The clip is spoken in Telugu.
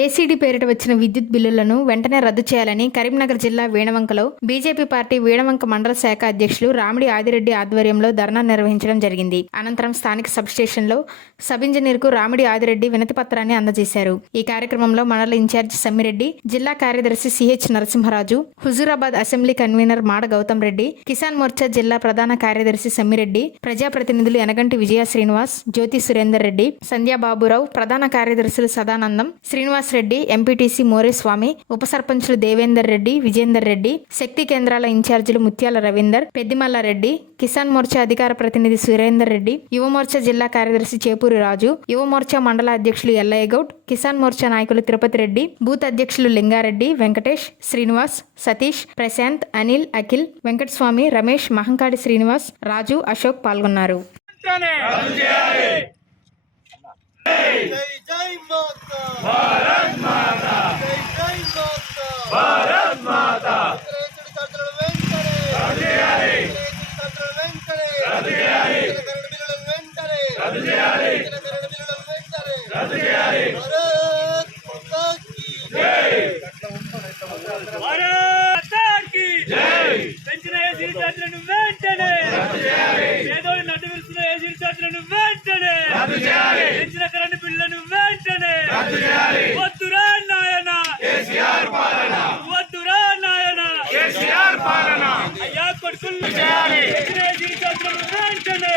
ఏసీడీ పేరిట వచ్చిన విద్యుత్ బిల్లులను వెంటనే రద్దు చేయాలని కరీంనగర్ జిల్లా వీణవంకలో బీజేపీ పార్టీ వీణవంక మండల శాఖ అధ్యక్షులు రామిడి ఆదిరెడ్డి ఆధ్వర్యంలో ధర్నా నిర్వహించడం జరిగింది. అనంతరం స్థానిక సబ్ స్టేషన్లో సబ్ ఇంజనీర్కు రామిడి ఆదిరెడ్డి వినతి పత్రాన్ని అందజేశారు. ఈ కార్యక్రమంలో మండల ఇన్ఛార్జ్ సమ్మిరెడ్డి జిల్లా కార్యదర్శి CH Narasimharaju Huzurabad assembly convener Mada Gautam Reddy Kisan Morcha జిల్లా ప్రధాన కార్యదర్శి సమ్మిరెడ్డి ప్రజాప్రతినిధులు ఎనగంటి విజయ శ్రీనివాస్ జ్యోతి సురేందర్ రెడ్డి సంధ్యా బాబురావు ప్రధాన కార్యదర్శులు సదానందం శ్రీనివాస్ రెడ్డి ఎంపీటీసీ మోరేస్వామి ఉప సర్పంచులు దేవేందర్ రెడ్డి విజేందర్ రెడ్డి శక్తి కేంద్రాల ఇన్ఛార్జీలు ముత్యాల రవీందర్ పెద్దిమల్ల రెడ్డి కిసాన్ మోర్చా అధికార ప్రతినిధి సురేందర్ రెడ్డి యువమోర్చా జిల్లా కార్యదర్శి చేపూరి రాజు యువమోర్చా మండల అధ్యక్షులు ఎల్లయ్య గౌడ్ కిసాన్ మోర్చా నాయకులు తిరుపతి రెడ్డి బూత్ అధ్యక్షులు లింగారెడ్డి వెంకటేష్ శ్రీనివాస్ సతీష్ ప్రశాంత్ అనిల్ అఖిల్ వెంకటస్వామి రమేష్ మహంకాడి శ్రీనివాస్ రాజు అశోక్ పాల్గొన్నారు జై జై మాతా భారత్ మాతా జై జై మాతా భారత్ మాతా రేతుడి సంతలు వెంటనే రద్దు చేయాలి రేతుడి సంతలు వెంటనే రద్దు చేయాలి కరెంట్ బిల్లులను వెంటనే రద్దు చేయాలి కరెంట్ బిల్లులను వెంటనే రద్దు చేయాలి భారత్ మాతా కీ భారతానికి పెంచిన ఏసీ ఛార్జీలను వెంటనే పేదోళ్ళు నడ్డు విరుస్తున్న ఏసీ ఛార్జీలను వెంటనే పెంచిన కరెంటు బిల్లులను వెంటనే వద్దురా నాయన వద్దురా నాయన అయ్యా కొడుకులు ఛార్జీలను వెంటనే